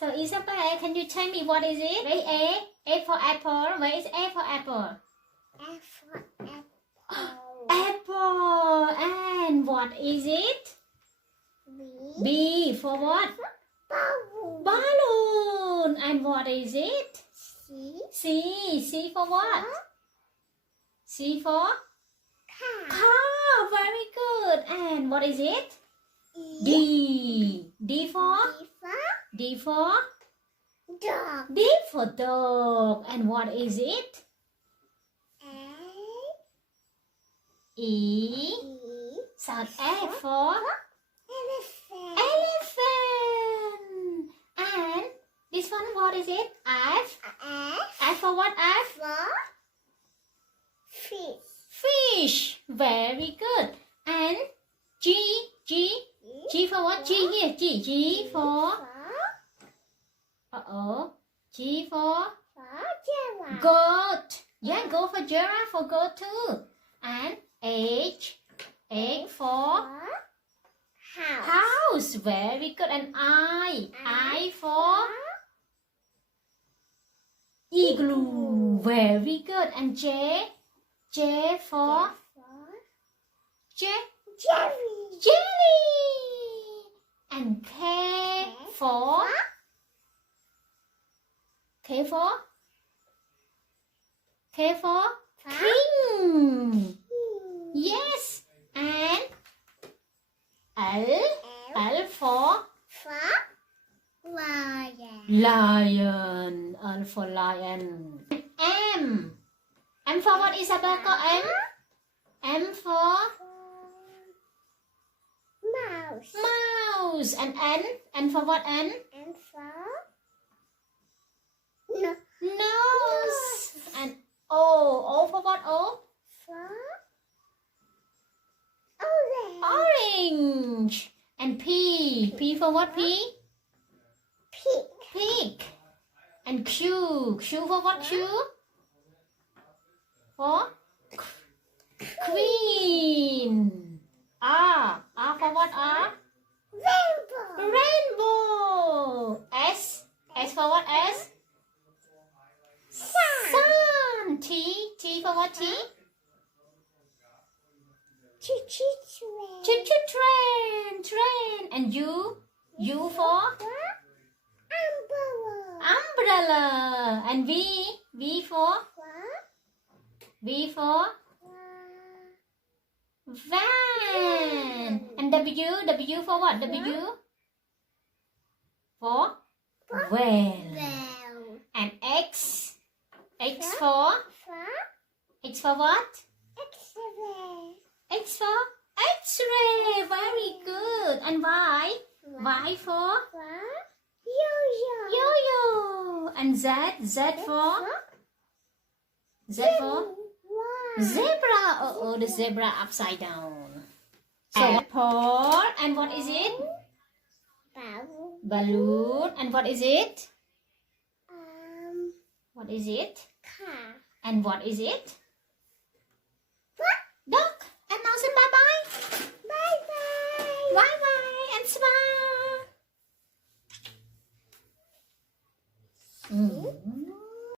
So Isabella, can you tell me what is it? Where is A? A for apple. Where is A for apple? A for apple. Apple. And what is it? B. B for what? Balloon. Balloon. And what is it? C. C. C for what? C for? Car. Car. Very good. And what is it? E. D. D for? D for D for? dog. D for dog. And what is it? A. E. E. Sound F for? Elephant. Elephant. And this one, what is it? F. F. F for what? F? For fish. Fish. Very good. And G. G. G for what? G here. G. G for? G for? Giraffe. Goat. Yeah, go for giraffe for goat too. And H. H for? House. House. Very good. And I. I for? Igloo. Very good. And J. J for? J. Jerry. Jelly. And K for? K for? K for? King. Yes. And L. L for? Lion. Lion. L for lion. M. M for what, Isabella? M? M for? Mouse. Mouse. And N? N for what, N? And for Nose. And O. O for what, O? for Orange. And P. P for what, P? pig. Pig. And Q. Q for what, Q? For? Queen. R. R for what, R? Rainbow. Rainbow. S. S for what, S? Sun. T. T for what, T? Choo-choo Choo choo train. Train. And U. U for? Umbrella. Umbrella. And V. V for? V for? Van. And W. W for what? W? For? Well. Bell. And X. X for? X for what? X-ray. X for? X-ray. Very good. And Y? Y for? Yo-yo. Yo-yo. And Z? Z for? Z for? Zebra. Oh, the zebra upside down. So apple. And what is it? Balloon. And what is it? What is it? Car. And what is it?